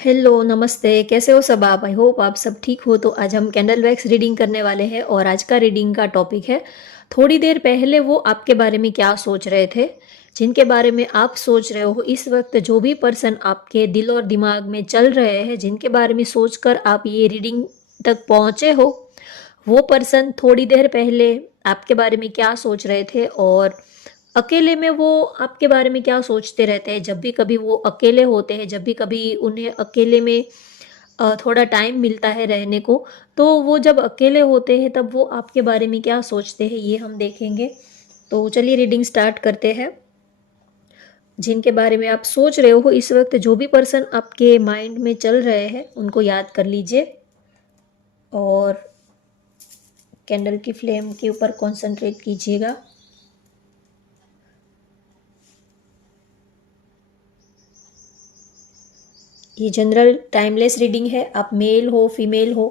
Hello, नमस्ते, कैसे हो सब आप? आई होप आप सब ठीक हो। तो आज हम कैंडल वैक्स रीडिंग करने वाले हैं और आज का रीडिंग का टॉपिक है, थोड़ी देर पहले वो आपके बारे में क्या सोच रहे थे। जिनके बारे में आप सोच रहे हो इस वक्त, जो भी पर्सन आपके दिल और दिमाग में चल रहे हैं, जिनके बारे में सोचकर आप ये रीडिंग तक पहुंचे हो, वो पर्सन थोड़ी देर पहले आपके बारे में क्या सोच रहे थे और अकेले में वो आपके बारे में क्या सोचते रहते हैं। जब भी कभी वो अकेले होते हैं, जब भी कभी उन्हें अकेले में थोड़ा टाइम मिलता है रहने को, तो वो जब अकेले होते हैं तब वो आपके बारे में क्या सोचते हैं, ये हम देखेंगे। तो चलिए रीडिंग स्टार्ट करते हैं। जिनके बारे में आप सोच रहे हो इस वक्त, जो भी पर्सन आपके माइंड में चल रहे हैं, उनको याद कर लीजिए और कैंडल की फ्लेम के ऊपर कॉन्सेंट्रेट कीजिएगा। ये जनरल टाइमलेस रीडिंग है। आप मेल हो, फीमेल हो,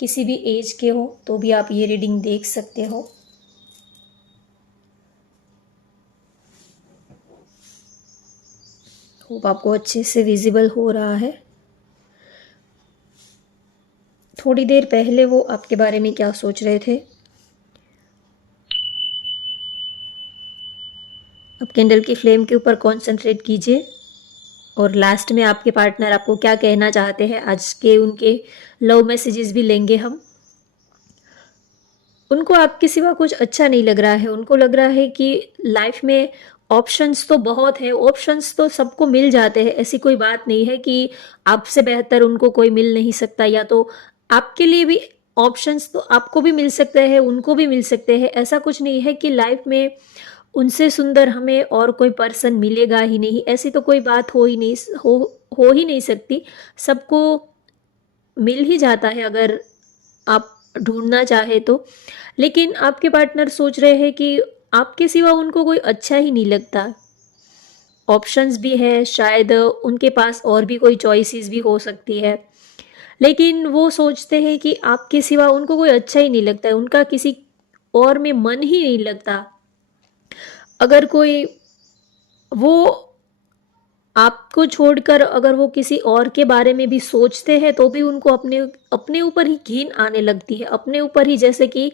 किसी भी एज के हो, तो भी आप ये रीडिंग देख सकते हो। होप आपको अच्छे से विजिबल हो रहा है। थोड़ी देर पहले वो आपके बारे में क्या सोच रहे थे। अब कैंडल की फ्लेम के ऊपर कॉन्सेंट्रेट कीजिए और लास्ट में आपके पार्टनर आपको क्या कहना चाहते हैं, आज के उनके लव मैसेजेस भी लेंगे हम। उनको आपके सिवा कुछ अच्छा नहीं लग रहा है। उनको लग रहा है कि लाइफ में ऑप्शंस तो बहुत है, ऑप्शंस तो सबको मिल जाते हैं। ऐसी कोई बात नहीं है कि आपसे बेहतर उनको कोई मिल नहीं सकता, या तो आपके लिए भी ऑप्शंस तो आपको भी मिल सकते हैं, उनको भी मिल सकते हैं। ऐसा कुछ नहीं है कि लाइफ में उनसे सुंदर हमें और कोई पर्सन मिलेगा ही नहीं, ऐसी तो कोई बात हो ही नहीं सकती। सबको मिल ही जाता है अगर आप ढूंढना चाहे तो। लेकिन आपके पार्टनर सोच रहे हैं कि आपके सिवा उनको कोई अच्छा ही नहीं लगता। ऑप्शंस भी है, शायद उनके पास और भी कोई चॉइसेस भी हो सकती है, लेकिन वो सोचते हैं कि आपके सिवा उनको कोई अच्छा ही नहीं लगता है, उनका किसी और में मन ही नहीं लगता। अगर कोई वो आपको छोड़कर अगर वो किसी और के बारे में भी सोचते हैं, तो भी उनको अपने अपने ऊपर ही घिन आने लगती है, अपने ऊपर ही जैसे कि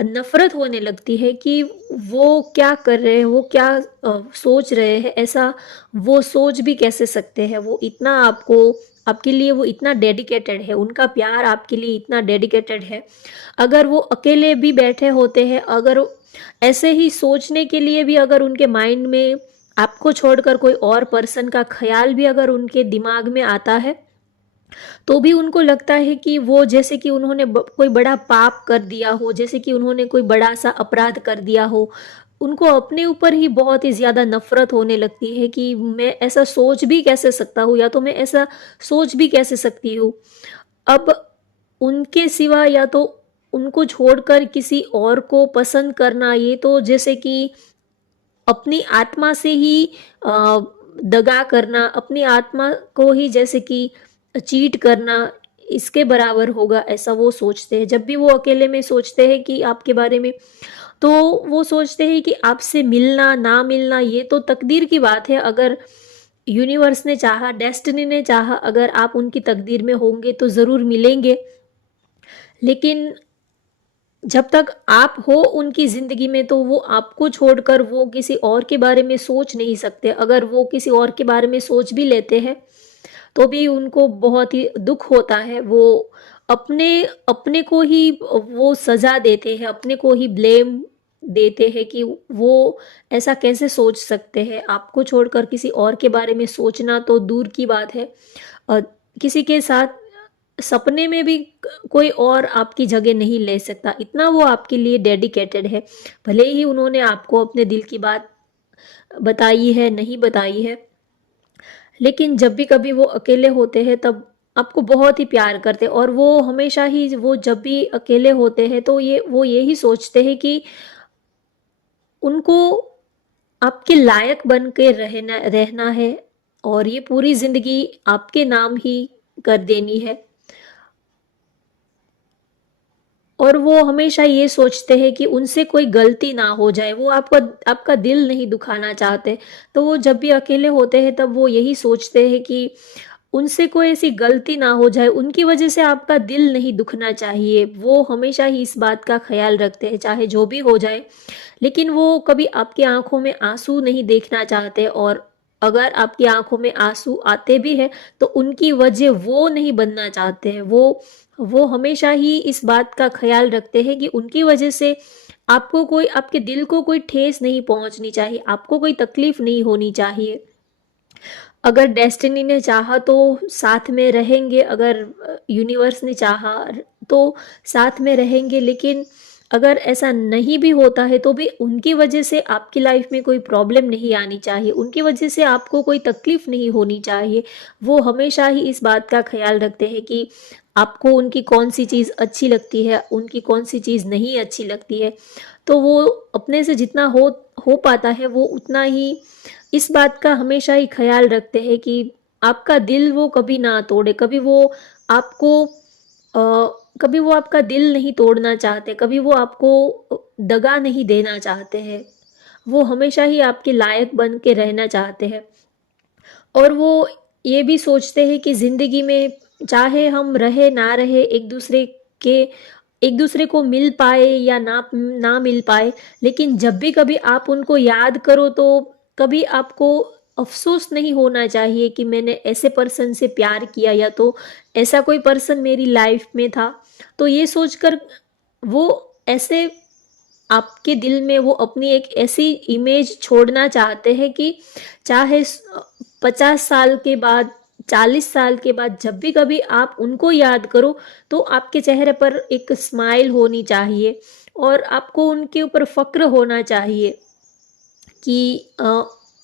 नफरत होने लगती है कि वो क्या कर रहे हैं, वो क्या सोच रहे हैं। ऐसा वो सोच भी कैसे सकते हैं। वो इतना आपको, आपके लिए वो इतना डेडिकेटेड है, उनका प्यार आपके लिए इतना डेडिकेटेड है। अगर वो अकेले भी बैठे होते हैं, अगर ऐसे ही सोचने के लिए भी अगर उनके माइंड में आपको छोड़कर कोई और पर्सन का ख्याल भी अगर उनके दिमाग में आता है, तो भी उनको लगता है कि वो जैसे कि उन्होंने कोई बड़ा पाप कर दिया हो, जैसे कि उन्होंने कोई बड़ा सा अपराध कर दिया हो। उनको अपने ऊपर ही बहुत ही ज़्यादा नफरत होने लगती है कि मैं ऐसा सोच भी कैसे सकता हूँ, या तो मैं ऐसा सोच भी कैसे सकती हूँ। अब उनके सिवा या तो उनको छोड़कर किसी और को पसंद करना, ये तो जैसे कि अपनी आत्मा से ही दगा करना, अपनी आत्मा को ही जैसे कि चीट करना, इसके बराबर होगा, ऐसा वो सोचते हैं। जब भी वो अकेले में सोचते हैं कि आपके बारे में, तो वो सोचते हैं कि आपसे मिलना ना मिलना ये तो तकदीर की बात है। अगर यूनिवर्स ने चाहा, डेस्टिनी ने चाहा, अगर आप उनकी तकदीर में होंगे तो ज़रूर मिलेंगे। लेकिन जब तक आप हो उनकी ज़िंदगी में, तो वो आपको छोड़कर वो किसी और के बारे में सोच नहीं सकते। अगर वो किसी और के बारे में सोच भी लेते हैं, तो भी उनको बहुत ही दुख होता है। वो अपने अपने को ही वो सज़ा देते हैं, अपने को ही ब्लेम देते हैं कि वो ऐसा कैसे सोच सकते हैं। आपको छोड़कर किसी और के बारे में सोचना तो दूर की बात है, और किसी के साथ सपने में भी कोई और आपकी जगह नहीं ले सकता। इतना वो आपके लिए डेडिकेटेड है। भले ही उन्होंने आपको अपने दिल की बात बताई है, नहीं बताई है, लेकिन जब भी कभी वो अकेले होते हैं तब आपको बहुत ही प्यार करते हैं। और वो हमेशा ही, वो जब भी अकेले होते हैं तो वो यही सोचते हैं कि उनको आपके लायक बन के रहना रहना है, और ये पूरी जिंदगी आपके नाम ही कर देनी है। और वो हमेशा ये सोचते हैं कि उनसे कोई गलती ना हो जाए। वो आपका आपका दिल नहीं दुखाना चाहते। तो वो जब भी अकेले होते हैं तब वो यही सोचते हैं कि उनसे कोई ऐसी गलती ना हो जाए, उनकी वजह से आपका दिल नहीं दुखना चाहिए। वो हमेशा ही इस बात का ख़्याल रखते हैं, चाहे जो भी हो जाए, लेकिन वो कभी आपकी आँखों में आँसू नहीं देखना चाहते, और अगर आपकी आँखों में आँसू आते भी हैं, तो उनकी वजह वो नहीं बनना चाहते हैं। वो हमेशा ही इस बात का ख़्याल रखते हैं कि उनकी वजह से आपको कोई, आपके दिल को कोई ठेस नहीं पहुँचनी चाहिए, आपको कोई तकलीफ़ नहीं होनी चाहिए। अगर डेस्टिनी ने चाहा तो साथ में रहेंगे, अगर यूनिवर्स ने चाहा तो साथ में रहेंगे, लेकिन अगर ऐसा नहीं भी होता है तो भी उनकी वजह से आपकी लाइफ में कोई प्रॉब्लम नहीं आनी चाहिए, उनकी वजह से आपको कोई तकलीफ नहीं होनी चाहिए। वो हमेशा ही इस बात का ख्याल रखते हैं कि आपको उनकी कौन सी चीज़ अच्छी लगती है, उनकी कौन सी चीज़ नहीं अच्छी लगती है। तो वो अपने से जितना हो पाता है वो उतना ही इस बात का हमेशा ही ख्याल रखते हैं कि आपका दिल वो कभी ना तोड़े, आपको कभी वो आपका दिल नहीं तोड़ना चाहते, कभी वो आपको दगा नहीं देना चाहते हैं। वो हमेशा ही आपके लायक बन के रहना चाहते हैं, और वो ये भी सोचते हैं कि ज़िंदगी में चाहे हम रहे ना रहे, के एक दूसरे को मिल पाए या ना मिल पाए, लेकिन जब भी कभी आप उनको याद करो तो कभी आपको अफ़सोस नहीं होना चाहिए कि मैंने ऐसे पर्सन से प्यार किया, या तो ऐसा कोई पर्सन मेरी लाइफ में था। तो ये सोचकर वो ऐसे आपके दिल में वो अपनी एक ऐसी इमेज छोड़ना चाहते हैं कि चाहे 50 साल के बाद, 40 साल के बाद, जब भी कभी आप उनको याद करो तो आपके चेहरे पर एक स्माइल होनी चाहिए, और आपको उनके ऊपर फ़क्र होना चाहिए कि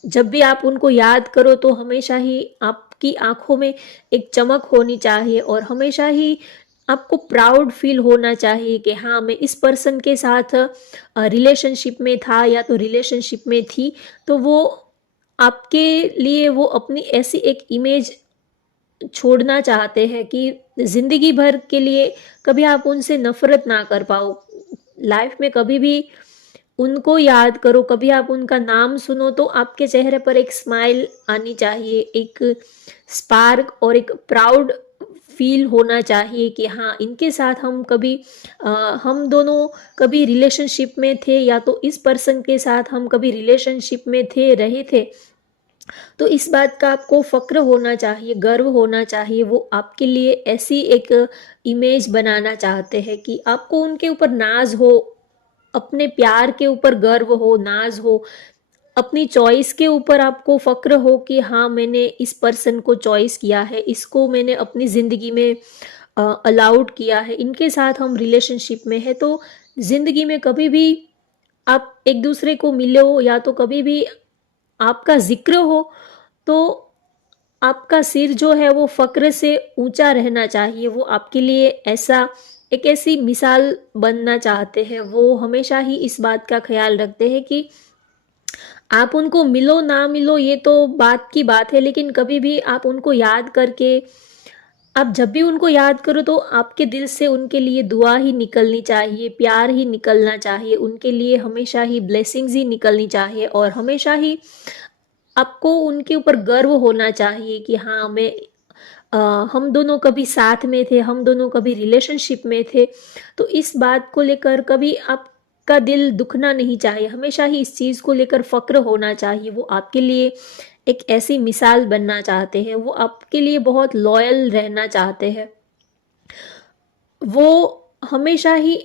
जब भी आप उनको याद करो तो हमेशा ही आपकी आँखों में एक चमक होनी चाहिए, और हमेशा ही आपको प्राउड फ़ील होना चाहिए कि हाँ, मैं इस पर्सन के साथ रिलेशनशिप में था या तो रिलेशनशिप में थी। तो वो आपके लिए वो अपनी ऐसी एक इमेज छोड़ना चाहते हैं कि ज़िंदगी भर के लिए कभी आप उनसे नफ़रत ना कर पाओ। लाइफ़ में कभी भी उनको याद करो, कभी आप उनका नाम सुनो तो आपके चेहरे पर एक स्माइल आनी चाहिए, एक स्पार्क और एक प्राउड फ़ील होना चाहिए कि हाँ, इनके साथ अ, हम दोनों कभी रिलेशनशिप में थे, या तो इस पर्सन के साथ हम कभी रिलेशनशिप में रहे थे। तो इस बात का आपको फ़क्र होना चाहिए, गर्व होना चाहिए। वो आपके लिए ऐसी एक इमेज बनाना चाहते हैं कि आपको उनके ऊपर नाज़ हो, अपने प्यार के ऊपर गर्व हो, नाज़ हो, अपनी चॉइस के ऊपर आपको फ़क्र हो कि हाँ, मैंने इस पर्सन को चॉइस किया है, इसको मैंने अपनी ज़िंदगी में अलाउड किया है, इनके साथ हम रिलेशनशिप में हैं। तो ज़िंदगी में कभी भी आप एक-दूसरे को मिले हो, या तो कभी भी आपका ज़िक्र हो, तो आपका सिर जो है वो फ़क्र से ऊँचा रहना चाहिए। वो आपके लिए एक ऐसी मिसाल बनना चाहते हैं। वो हमेशा ही इस बात का ख़्याल रखते हैं कि आप उनको मिलो ना मिलो ये तो बात की बात है, लेकिन कभी भी आप उनको याद करके, आप जब भी उनको याद करो तो आपके दिल से उनके लिए दुआ ही निकलनी चाहिए, प्यार ही निकलना चाहिए, उनके लिए हमेशा ही ब्लेसिंग्स ही निकलनी चाहिए, और हमेशा ही आपको उनके ऊपर गर्व होना चाहिए कि हाँ, अ, हम दोनों कभी साथ में थे, हम दोनों कभी रिलेशनशिप में थे। तो इस बात को लेकर कभी आपका दिल दुखना नहीं चाहिए, हमेशा ही इस चीज़ को लेकर फ़क्र होना चाहिए। वो आपके लिए एक ऐसी मिसाल बनना चाहते हैं, वो आपके लिए बहुत लॉयल रहना चाहते हैं। वो हमेशा ही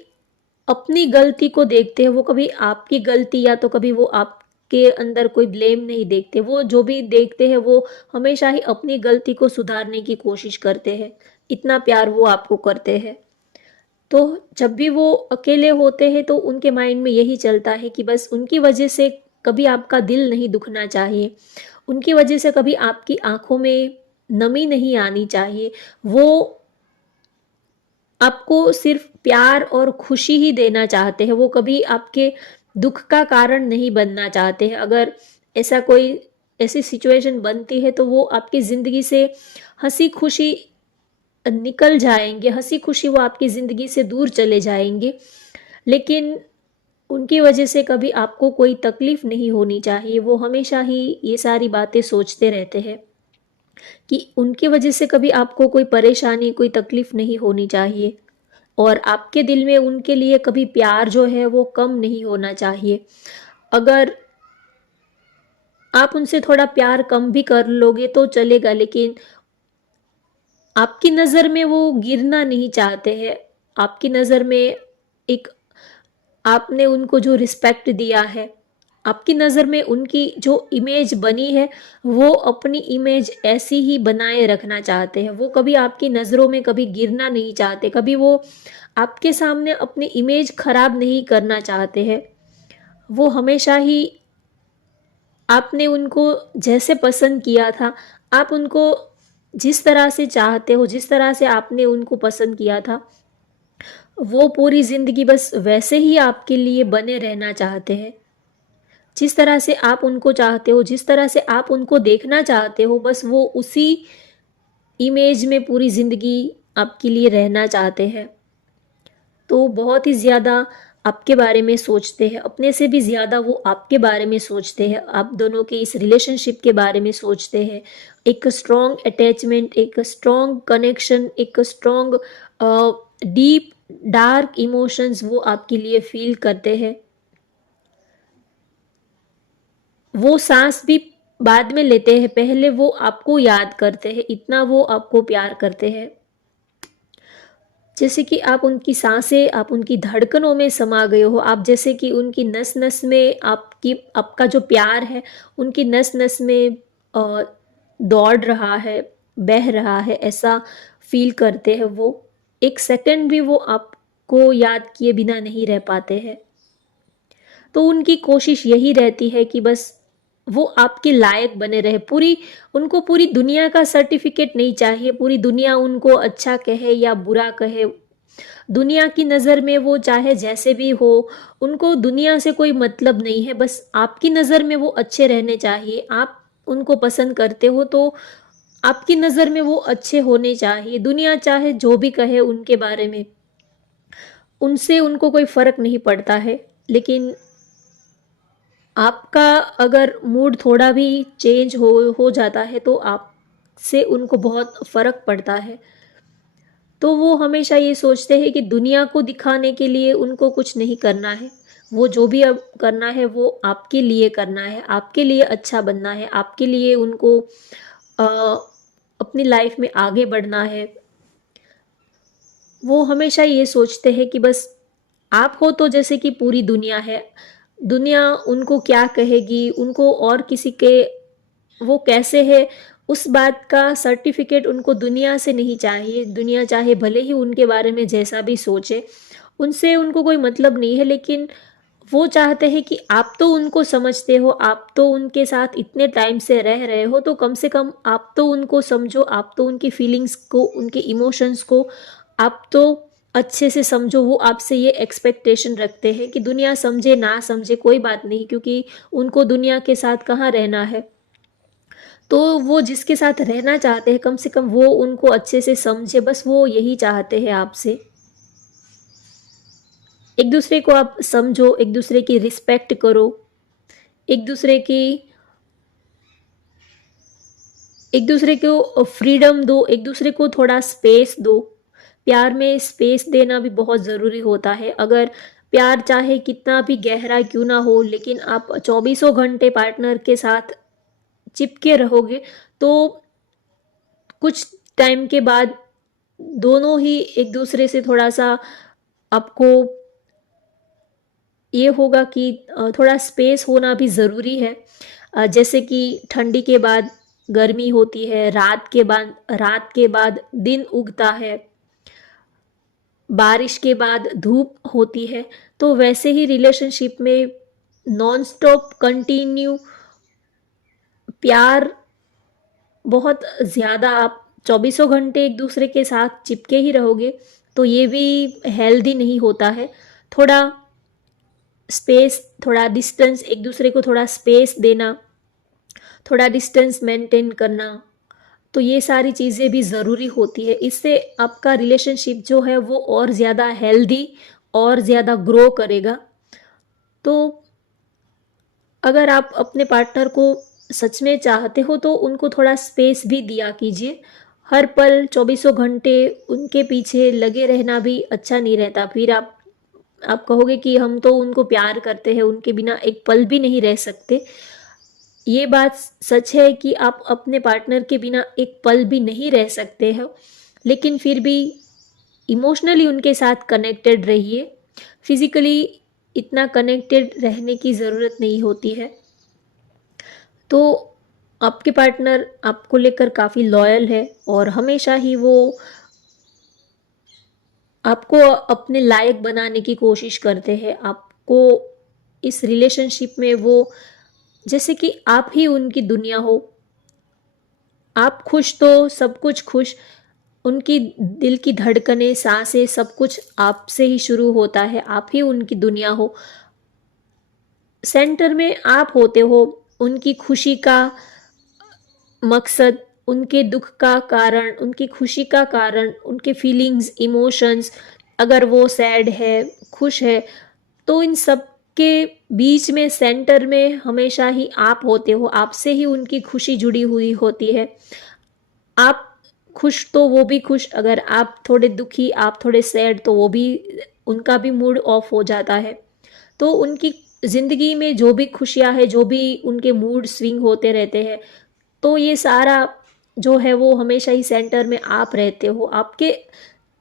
अपनी गलती को देखते हैं, वो कभी आपकी गलती या तो कभी वो आपके अंदर कोई ब्लेम नहीं देखते। वो जो भी देखते हैं वो हमेशा ही अपनी गलती को सुधारने की कोशिश करते हैं। इतना प्यार वो आपको करते हैं। तो जब भी वो अकेले होते हैं तो उनके माइंड में यही चलता है कि बस उनकी वजह से कभी आपका दिल नहीं दुखना चाहिए। उनकी वजह से कभी आपकी आँखों में नमी नहीं आनी चाहिए। वो आपको सिर्फ़ प्यार और खुशी ही देना चाहते हैं, वो कभी आपके दुःख का कारण नहीं बनना चाहते हैं। अगर ऐसा कोई ऐसी सिचुएशन बनती है तो वो आपकी ज़िंदगी से हँसी-खुशी निकल जाएँगे, हँसी-खुशी वो आपकी ज़िंदगी से दूर चले जाएँगे। लेकिन उनकी वजह से कभी आपको कोई तकलीफ़ नहीं होनी चाहिए, वो हमेशा ही ये सारी बातें सोचते रहते हैं। कि उनकी वजह से कभी आपको कोई परेशानी, कोई तकलीफ नहीं होनी चाहिए, और आपके दिल में उनके लिए कभी प्यार जो है वो कम नहीं होना चाहिए। अगर आप उनसे थोड़ा प्यार कम भी कर लोगे तो चलेगा, लेकिन आपकी नज़र में वो गिरना नहीं चाहते हैं। आपकी नज़र में एक, आपने उनको जो रिस्पेक्ट दिया है, आपकी नज़र में उनकी जो इमेज बनी है, वो अपनी इमेज ऐसी ही बनाए रखना चाहते हैं। वो कभी आपकी नज़रों में कभी गिरना नहीं चाहते, कभी वो आपके सामने अपनी इमेज खराब नहीं करना चाहते हैं। वो हमेशा ही आपने उनको जैसे पसंद किया था, आप उनको जिस तरह से चाहते हो, जिस तरह से आपने उनको पसंद किया था, वो पूरी ज़िंदगी बस वैसे ही आपके लिए बने रहना चाहते हैं। जिस तरह से आप उनको चाहते हो, जिस तरह से आप उनको देखना चाहते हो, बस वो उसी इमेज में पूरी ज़िंदगी आपके लिए रहना चाहते हैं। तो बहुत ही ज़्यादा आपके बारे में सोचते हैं, अपने से भी ज़्यादा वो आपके बारे में सोचते हैं, आप दोनों के इस रिलेशनशिप के बारे में सोचते हैं। एक स्ट्रॉन्ग अटैचमेंट, एक स्ट्रॉन्ग कनेक्शन, एक स्ट्रॉन्ग डीप डार्क इमोशंस वो आपके लिए फील करते हैं। वो सांस भी बाद में लेते हैं, पहले वो आपको याद करते हैं, इतना वो आपको प्यार करते हैं। जैसे कि आप उनकी सांसें, आप उनकी धड़कनों में समा गए हो, आप जैसे कि उनकी नस नस में आपकी, आपका जो प्यार है उनकी नस नस में दौड़ रहा है, बह रहा है, ऐसा फील करते हैं वो। एक सेकंड भी वो आपको याद किए बिना नहीं रह पाते हैं। तो उनकी कोशिश यही रहती है कि बस वो आपके लायक बने रहे। पूरी, उनको पूरी दुनिया का सर्टिफिकेट नहीं चाहिए, पूरी दुनिया उनको अच्छा कहे या बुरा कहे, दुनिया की नज़र में वो चाहे जैसे भी हो, उनको दुनिया से कोई मतलब नहीं है। बस आपकी नज़र में वो अच्छे रहने चाहिए। आप उनको पसंद करते हो तो आपकी नज़र में वो अच्छे होने चाहिए। दुनिया चाहे जो भी कहे उनके बारे में, उनसे उनको कोई फ़र्क नहीं पड़ता है। लेकिन आपका अगर मूड थोड़ा भी चेंज हो जाता है तो आपसे उनको बहुत फ़र्क पड़ता है। तो वो हमेशा ये सोचते हैं कि दुनिया को दिखाने के लिए उनको कुछ नहीं करना है। वो जो भी अब करना है वो आपके लिए करना है, आपके लिए अच्छा बनना है, आपके लिए उनको अ, अपनी लाइफ में आगे बढ़ना है। वो हमेशा ये सोचते हैं कि बस आप हो तो जैसे कि पूरी दुनिया है। दुनिया उनको क्या कहेगी, उनको और किसी के वो कैसे है, उस बात का सर्टिफिकेट उनको दुनिया से नहीं चाहिए। दुनिया चाहे भले ही उनके बारे में जैसा भी सोचे, उनसे उनको कोई मतलब नहीं है। लेकिन वो चाहते हैं कि आप तो उनको समझते हो, आप तो उनके साथ इतने टाइम से रह रहे हो, तो कम से कम आप तो उनको समझो, आप तो उनकी फीलिंग्स को, उनके इमोशंस को आप तो अच्छे से समझो। वो आपसे ये एक्सपेक्टेशन रखते हैं कि दुनिया समझे ना समझे कोई बात नहीं, क्योंकि उनको दुनिया के साथ कहाँ रहना है। तो वो जिसके साथ रहना चाहते हैं, कम से कम वो उनको अच्छे से समझे, बस वो यही चाहते हैं आपसे। एक दूसरे को आप समझो, एक दूसरे की रिस्पेक्ट करो, एक दूसरे की, एक दूसरे को फ्रीडम दो, एक दूसरे को थोड़ा स्पेस दो। प्यार में स्पेस देना भी बहुत ज़रूरी होता है। अगर प्यार चाहे कितना भी गहरा क्यों ना हो, लेकिन आप चौबीसों घंटे पार्टनर के साथ चिपके रहोगे तो कुछ टाइम के बाद दोनों ही एक दूसरे से थोड़ा सा, आपको ये होगा कि थोड़ा स्पेस होना भी ज़रूरी है। जैसे कि ठंडी के बाद गर्मी होती है, रात के बाद दिन उगता है, बारिश के बाद धूप होती है। तो वैसे ही रिलेशनशिप में नॉन स्टॉप कंटिन्यू प्यार, बहुत ज़्यादा आप चौबीसों घंटे एक दूसरे के साथ चिपके ही रहोगे तो ये भी हेल्दी नहीं होता है। थोड़ा स्पेस, थोड़ा डिस्टेंस, एक दूसरे को थोड़ा स्पेस देना, थोड़ा डिस्टेंस मेंटेन करना, तो ये सारी चीज़ें भी ज़रूरी होती है। इससे आपका रिलेशनशिप जो है वो और ज़्यादा हेल्दी और ज़्यादा ग्रो करेगा। तो अगर आप अपने पार्टनर को सच में चाहते हो तो उनको थोड़ा स्पेस भी दिया कीजिए। हर पल चौबीसों घंटे उनके पीछे लगे रहना भी अच्छा नहीं रहता। फिर आप कहोगे कि हम तो उनको प्यार करते हैं, उनके बिना एक पल भी नहीं रह सकते। ये बात सच है कि आप अपने पार्टनर के बिना एक पल भी नहीं रह सकते हो, लेकिन फिर भी इमोशनली उनके साथ कनेक्टेड रहिए। फिजिकली इतना कनेक्टेड रहने की ज़रूरत नहीं होती है। तो आपके पार्टनर आपको लेकर काफ़ी लॉयल है और हमेशा ही वो आपको अपने लायक बनाने की कोशिश करते हैं। आपको इस रिलेशनशिप में वो जैसे कि आप ही उनकी दुनिया हो। आप खुश तो सब कुछ खुश। उनकी दिल की धड़कनें, सांसें, सब कुछ आपसे ही शुरू होता है। आप ही उनकी दुनिया हो। सेंटर में आप होते हो। उनकी खुशी का मकसद, उनके दुख का कारण, उनकी खुशी का कारण, उनके फीलिंग्स, इमोशंस, अगर वो सैड है, खुश है, तो इन सब के बीच में सेंटर में हमेशा ही आप होते हो। आपसे ही उनकी खुशी जुड़ी हुई होती है। आप खुश तो वो भी खुश, अगर आप थोड़े दुखी, आप थोड़े सैड, तो वो भी, उनका भी मूड ऑफ हो जाता है। तो उनकी ज़िंदगी में जो भी खुशियाँ हैं, जो भी उनके मूड स्विंग होते रहते हैं, तो ये सारा जो है वो हमेशा ही सेंटर में आप रहते हो। आपके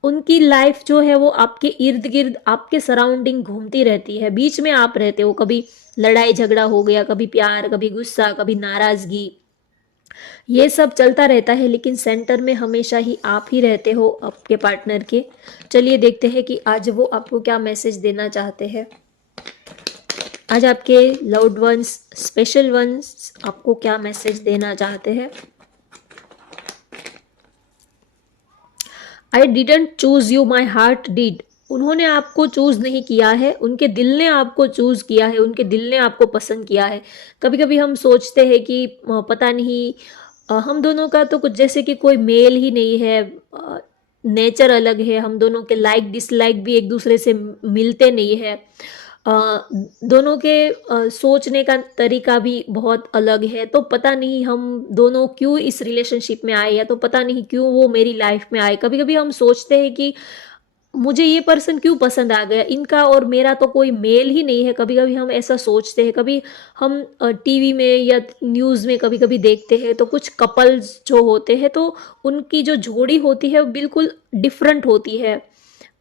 उनकी लाइफ जो है वो आपके इर्द गिर्द, आपके सराउंडिंग घूमती रहती है। बीच में आप रहते हो। कभी लड़ाई झगड़ा हो गया, कभी प्यार, कभी गुस्सा, कभी नाराजगी, ये सब चलता रहता है, लेकिन सेंटर में हमेशा ही आप ही रहते हो आपके पार्टनर के। चलिए देखते हैं कि आज वो आपको क्या मैसेज देना चाहते हैं। आज आपके लव्ड वंस, स्पेशल वंस आपको क्या मैसेज देना चाहते हैं। I didn't choose you, my heart did. उन्होंने आपको चूज नहीं किया है, उनके दिल ने आपको चूज किया है, उनके दिल ने आपको पसंद किया है। कभी कभी हम सोचते हैं कि पता नहीं, हम दोनों का तो कुछ जैसे कि कोई मेल ही नहीं है, नेचर अलग है, हम दोनों के लाइक डिसलाइक भी एक दूसरे से मिलते नहीं है। दोनों के सोचने का तरीका भी बहुत अलग है। तो पता नहीं हम दोनों क्यों इस रिलेशनशिप में आए, या तो पता नहीं क्यों वो मेरी लाइफ में आए। कभी कभी हम सोचते हैं कि मुझे ये पर्सन क्यों पसंद आ गया, इनका और मेरा तो कोई मेल ही नहीं है। कभी कभी हम ऐसा सोचते हैं। कभी हम टीवी में या न्यूज़ में कभी कभी देखते हैं तो कुछ कपल्स जो होते हैं तो उनकी जो जोड़ी होती है वो बिल्कुल डिफरेंट होती है।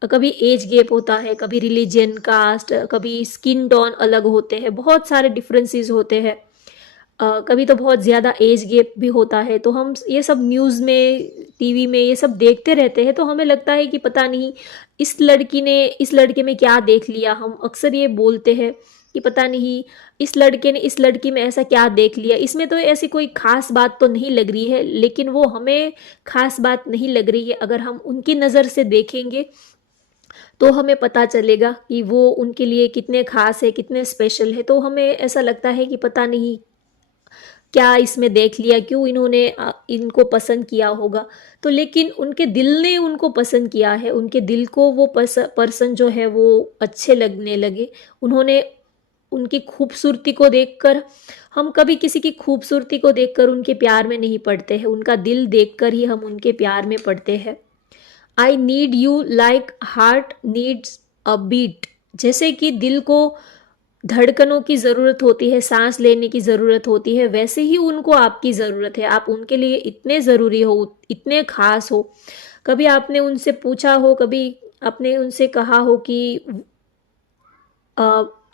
कभी एज गैप होता है, कभी रिलीजन, कास्ट, कभी स्किन टोन अलग होते हैं, बहुत सारे डिफरेंसेस होते हैं। कभी तो बहुत ज़्यादा एज गैप भी होता है। तो हम ये सब न्यूज़ में, टीवी में ये सब देखते रहते हैं, तो हमें लगता है कि पता नहीं इस लड़की ने इस लड़के में क्या देख लिया। हम अक्सर ये बोलते हैं कि पता नहीं इस लड़के ने इस लड़की में ऐसा क्या देख लिया, इसमें तो ऐसी कोई खास बात तो नहीं लग रही है। लेकिन वो हमें खास बात नहीं लग रही है। अगर हम उनकी नज़र से देखेंगे तो हमें पता चलेगा कि वो उनके लिए कितने खास है, कितने स्पेशल है। तो हमें ऐसा लगता है कि पता नहीं क्या इसमें देख लिया, क्यों इन्होंने इनको पसंद किया होगा। तो लेकिन उनके दिल ने उनको पसंद किया है। उनके दिल को वो पर्सन जो है वो अच्छे लगने लगे। उन्होंने उनकी खूबसूरती को देखकर, हम कभी किसी की खूबसूरती को देखकर उनके प्यार में नहीं पड़ते हैं, उनका दिल देखकर ही हम उनके प्यार में पड़ते हैं। I need you like heart needs a beat. जैसे कि दिल को धड़कनों की ज़रूरत होती है, सांस लेने की ज़रूरत होती है, वैसे ही उनको आपकी ज़रूरत है। आप उनके लिए इतने ज़रूरी हो, इतने खास हो। कभी आपने उनसे पूछा हो, कभी आपने उनसे कहा हो कि अ,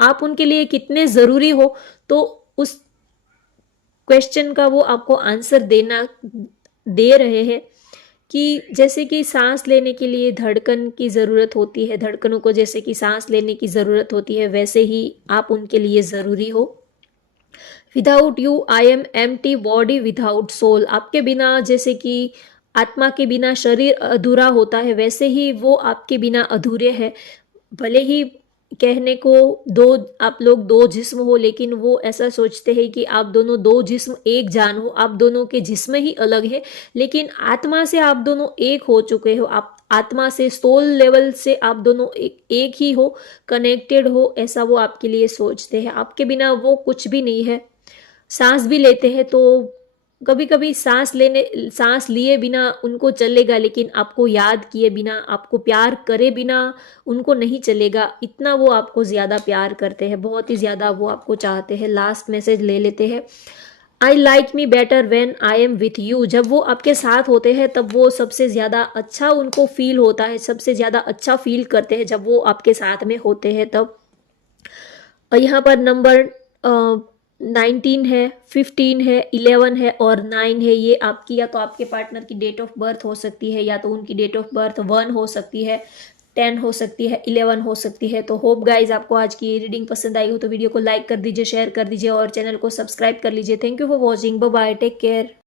आप उनके लिए कितने ज़रूरी हो, तो उस क्वेश्चन का वो आपको आंसर देना दे रहे हैं कि जैसे कि सांस लेने के लिए धड़कन की ज़रूरत होती है, धड़कनों को जैसे कि सांस लेने की ज़रूरत होती है, वैसे ही आप उनके लिए ज़रूरी हो। Without you I am empty, body without soul. आपके बिना जैसे कि आत्मा के बिना शरीर अधूरा होता है, वैसे ही वो आपके बिना अधूरे है। भले ही कहने को दो, आप लोग दो जिस्म हो, लेकिन वो ऐसा सोचते हैं कि आप दोनों दो जिस्म एक जान हो। आप दोनों के जिस्म ही अलग है, लेकिन आत्मा से आप दोनों एक हो चुके हो। आप आत्मा से, सोल लेवल से आप दोनों एक ही हो, कनेक्टेड हो, ऐसा वो आपके लिए सोचते हैं। आपके बिना वो कुछ भी नहीं है। सांस भी लेते हैं तो कभी कभी सांस लिए बिना उनको चलेगा, लेकिन आपको याद किए बिना, आपको प्यार करे बिना उनको नहीं चलेगा। इतना वो आपको ज़्यादा प्यार करते हैं, बहुत ही ज़्यादा वो आपको चाहते हैं। लास्ट मैसेज ले लेते हैं। I like me better when I am with you. जब वो आपके साथ होते हैं तब वो सबसे ज़्यादा अच्छा उनको फील होता है, सबसे ज़्यादा अच्छा फील करते हैं जब वो आपके साथ में होते हैं तब। और यहाँ पर नंबर 19 है, 15 है, 11 है और 9 है। ये आपकी या तो आपके पार्टनर की डेट ऑफ बर्थ हो सकती है, या तो उनकी डेट ऑफ बर्थ 1 हो सकती है, 10 हो सकती है, 11 हो सकती है। तो होप गाइज आपको आज की रीडिंग पसंद आई हो तो वीडियो को लाइक कर दीजिए, शेयर कर दीजिए और चैनल को सब्सक्राइब कर लीजिए। Thank you for watching. Bye bye, take care.